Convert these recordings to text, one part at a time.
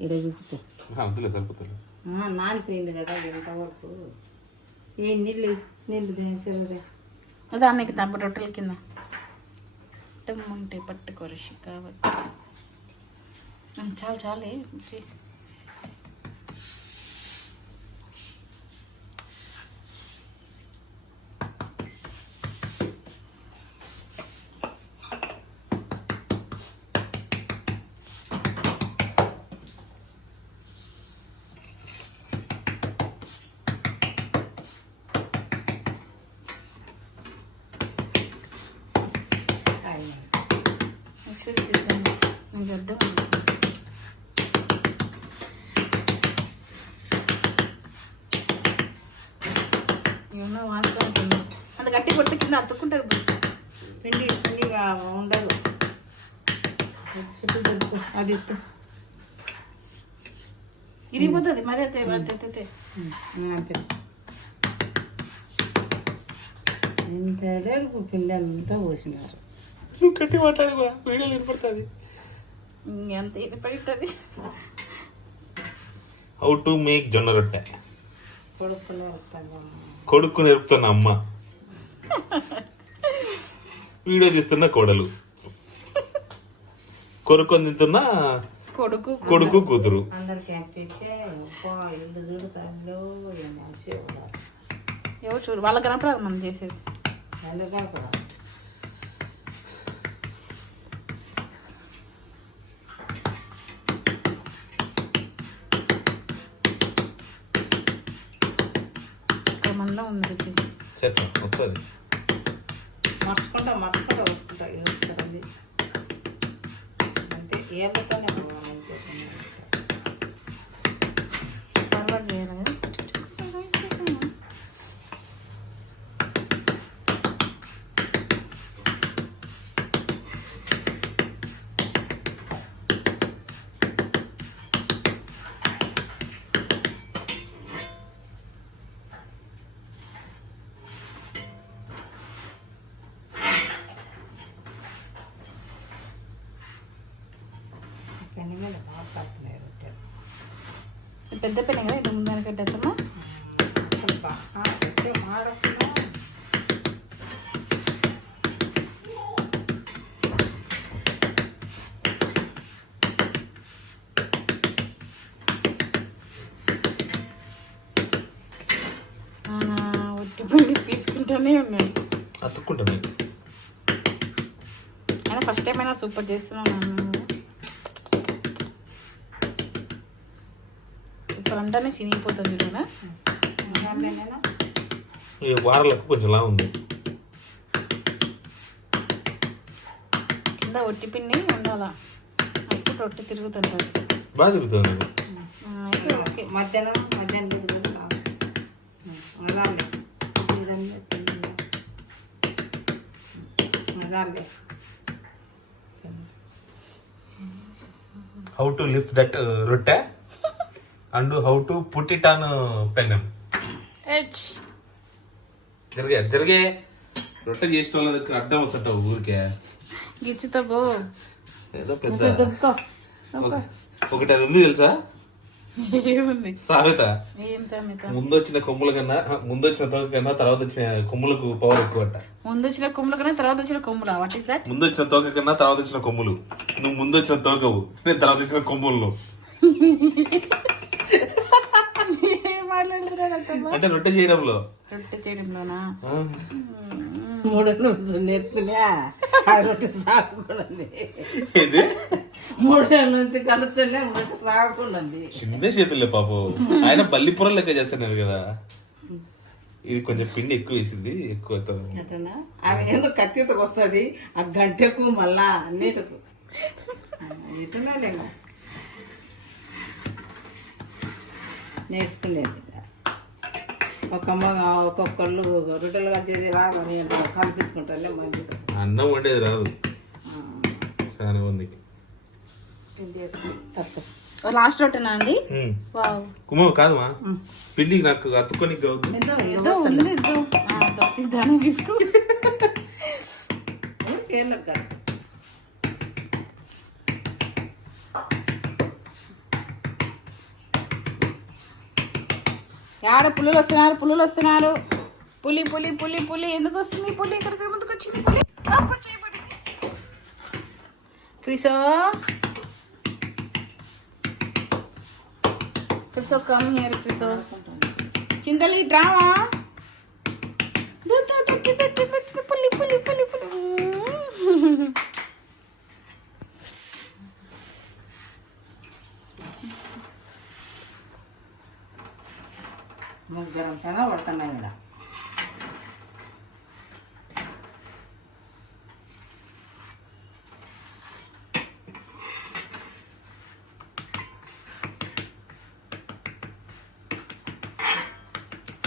ఇక్కడ చూసుకో వద్దులే సరిపోతుంది. ఆ, నానిపోయింది కదా ఎంతవరకు ఏ నీళ్ళు నీళ్ళు తీసేదే దానికి తప్ప రొట్టెల కింద. ఉంటే పట్టుకొరసి కాబట్టి చాలు చాలే చి. మిక్సీకి తెచ్చాను నీకు అర్థం ఏమన్నా అంత గట్టి కొట్ట కింద అతుక్కుంటారు పిండి పిండిగా ఉండదు. చుట్టూ దొరుకు అది ఎత్తు ఇరిగిపోతుంది మరి అయితే అంతే. ఇంత పిండి అంతా పోసినారు. నువ్వు కట్టి మాట్లాడు వీడియోలు వినపడుతుంది. ఎంత ఇది పడుతుంది హౌ టు మేక్ జొన్న రొట్టె. కొడుకు నేర్పుతున్న అమ్మ. వీడియో తీస్తున్న కోడలు. కొరుకొని తింటున్న కొడుకు కొడుకు కూతురు. ఎవరు చూడు వాళ్ళ కనపడదు మనం చేసేది. ఉంది రుచి? చచ్చా వస్తుంది. మర్చుకుంటా మర్చుకుంటా వస్తుంటా అంతే ఏళ్ళతోనే పెద్ద పెన్ కదా ఇది ముందు కట్టేస్తామా అసలు బాగా రొట్టె మాడకుండా ఒట్టి పిండి తీసుకుంటూనే ఉన్నాడు. అతుక్కుంటున్నాయి అయినా ఫస్ట్ టైం అయినా సూపర్ చేస్తున్నాను అంటేనే చినిగిపోతుంది చూడరా ఈ వారాలకు కొంచెం లా ఉంది. కింద ఒట్టి పిండి ఉండాలా? అప్పుడు రొట్టె తిరుగుతుంటుంది బాగా తిరుగుతుంది. ఓకే. మధ్యాహ్నం మధ్యాహ్నం how to lift that rotte? And how to put it on penam జరిగే జరిగే. రొట్టె చేసిన వాళ్ళ దగ్గర అడ్డం వచ్చట ఊరికే. గిచ్చుతో పో. ఏదో పెద్ద. ఒకటి అది ఉంది తెలుసా? ఏముంది? సామెత. ఏం సమేత? ముందు వచ్చిన కొమ్ముల కన్నా ముందు వచ్చిన తోక కన్నా తర్వాత వచ్చిన కొమ్ములకు పవర్ ఎక్కువ అంట ముందు వచ్చిన కొమ్ములు కన్నా తర్వాత వచ్చిన కొమ్ములు? వాట్ ఇస్ దట్ ముందు వచ్చిన తోక కన్నా తర్వాత వచ్చిన కొమ్ములు. నువ్వు ముందు వచ్చిన తోకవు నేను తర్వాత వచ్చిన కొమ్ములు అంటే రొట్టె చేయడంలో? రొట్టె చేయడంలోనా? మూడు నుంచి నేర్చుకున్నా ఆ రొట్టె సాగుకున్నది మూడేళ్ళ నుంచి కలుస్తూనే రొట్టె సాగుకున్నది చిన్న చేతులే పాపం. ఆయన బల్లి పొర లెక్క చేస్తున్నారు కదా. ఇది కొంచెం పిండి ఎక్కువ వేసింది ఎక్కువ అవి ఎందుకు కత్తితో వస్తుంది ఆ గంటకు మళ్ళా అన్నిటికు నేర్చుకునేది. ఒక్కమ్మ ఒక్కొక్కళ్ళు రొట్టెలు కలిసేది రా మరి ఎంత కల్పించుకుంటారులే మంచిది అన్నం వండేది రాదు. చాలా తక్కువ లాస్ట్ రొట్టెనా అండి? కుమ్మ కాదమ్మా. పిండికి నాకు అతుక్కొని ఏదో ఉంది తీసుకో. ఏళ్ళకి ఆడ పులులు వస్తున్నారు పులులు వస్తున్నారు. పులి పులి పులి పులి. ఎందుకు వస్తుంది పులి? ఇక్కడికి ముందుకు వచ్చింది పులి? Criso. Criso come here Criso. Chintali drama పులి పులి పులి పులి ముగ్గురం చాలా పడుతున్నాం ఇక్కడ.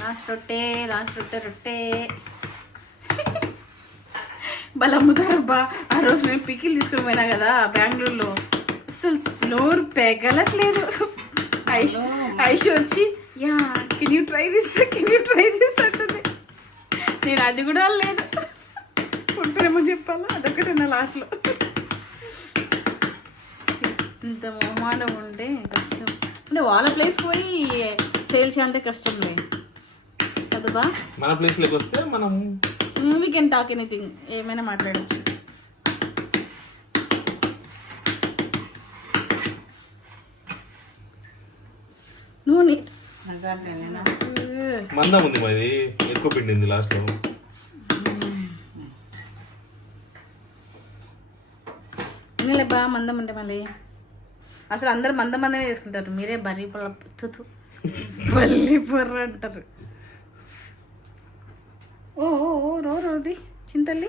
లాస్ట్ రొట్టె లాస్ట్ రొట్టె రొట్టె. వాళ్ళు అమ్ముతారబ్బా ఆ రోజు నేను పికిల్ తీసుకుని పోయినా కదా బెంగళూరులో. అసలు నోరు పెగలట్లేదు. ఐష్ ఐష్ వచ్చి yeah can you try this can you try this అంటుంది. నేను అది కూడా లేదు ఉంటేనేమో చెప్పాలా? అదొకటి నా లాస్ట్లో ఇంత మొహమాటం ఉంటే కష్టం. అంటే వాళ్ళ ప్లేస్కి పోయి సేల్స్ అంటే కష్టంలే కదబా మన ప్లేస్లోకి వస్తే మనం వీ కెన్ టాక్ ఎనీథింగ్ ఏమైనా మాట్లాడచ్చు. నువ్వు మందం ఉంది మాది ఎక్కువ పిండింది లాస్ట్లో వినలే బా మందం అంటే మళ్ళీ? అసలు అందరు మందం మందమే తీసుకుంటారు మీరే బర్రీ పొల తుతు బల్లి పొర్ర అంటారు. ఓ ఓ, ఓ రో రోది చింతల్లి.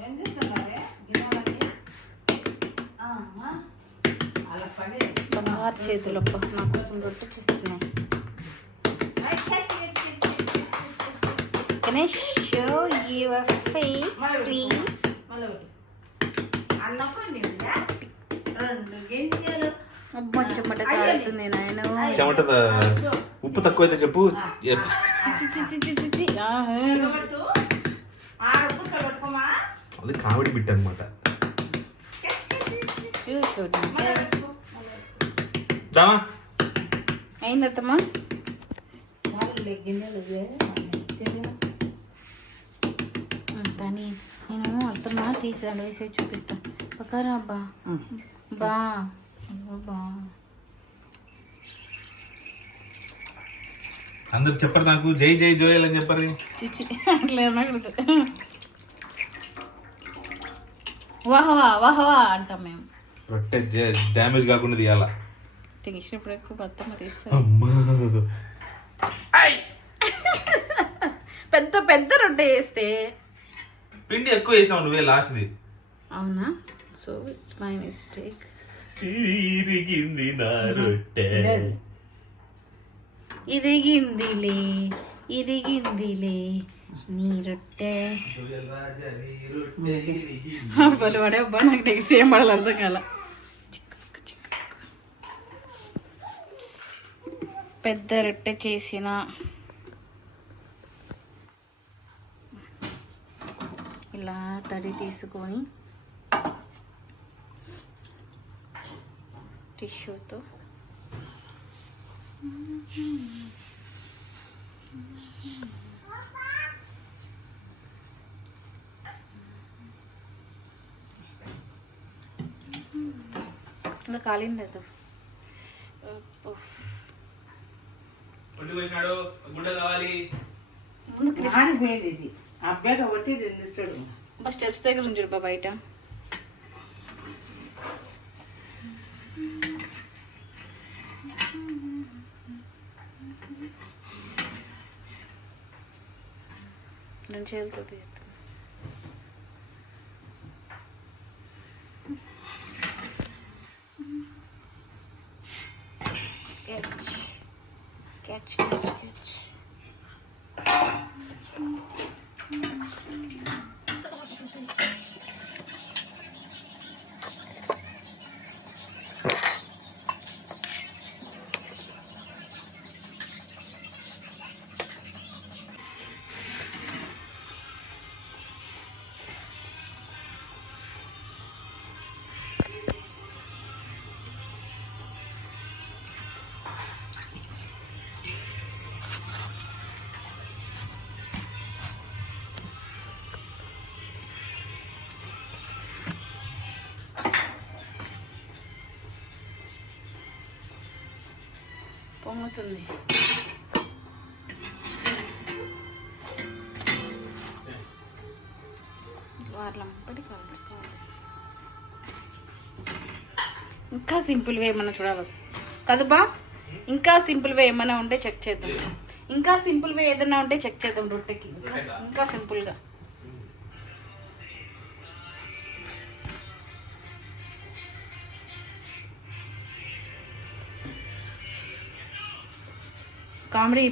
ఏం చేస్తున్నావే గిన్నెలకి ఆ, అమ్మా. అలా పని బంగారు చేతులప్ప నా కోసం రొట్టె చేస్తున్నాయి. Can I show you a face, please? మళ్ళీ ఒకటి. అన్నం పండిందా? రెండు గింజలు. అబ్బా చెమట కారుతుంది నాయన. చెమట ఉప్పు తక్కువైతే చెప్పు చేస్తా. అది కామెడీ బిట్ అనమాట ఇవే. తిను. కానీ నేను అత్తమ్మ తీసి అలా వేసి చూపిస్తా. పక్కరా అబ్బా. బా. అబ్బా, బా. అందరు చెప్పరు నాకు జై జై జోయల్ అని చెప్పరు. చిచి అట్లా వాహవా వాహవా అంటాం మేము. రొట్టె డ్యామేజ్ కాకుండా తీయాల? తీసినప్పుడు ఎక్కువ అత్తమ్మ తీస్తారు అమ్మా. పెద్ద పెద్ద రొట్టె వేస్తే పిండి ఎక్కువ వేసినావు నువ్వే లాస్ట్ది. అవునా? సో ఇట్స్ మై మిస్టేక్ ఇరిగింది నా రొట్టె. ఇరిగిందిలే ఇరిగిందిలే నీ రొట్టె. బలి పడే అబ్బా నాకు నెక్స్ట్ ఏం పడాలి అర్థం కాల. పెద్ద రొట్టె చేసిన. ఇలా తడి తీసుకొని టిష్యూతో. ఇంకా కాలింది అది అబ్బో. గుడ్డ కావాలి. ముందు క్రిస్ నానిపోయింది ఇది. అబ్బాయి ఒకటి ఇది చూడు బస్ స్టెప్స్ దగ్గర ఉంది చూడు బా బయట. నుంచి వెళ్తుంది Cheers. అవుతుంది వాళ్ళ ఇంకా సింపుల్ వే ఏమన్నా చూడాలి? కదుబా ఇంకా సింపుల్ వే ఏమైనా ఉంటే చెక్ చేద్దాం. ఇంకా సింపుల్ వే ఏదైనా ఉంటే చెక్ చేద్దాం రొట్టెకి. ఇంకా ఇంకా సింపుల్గా. కామెడీ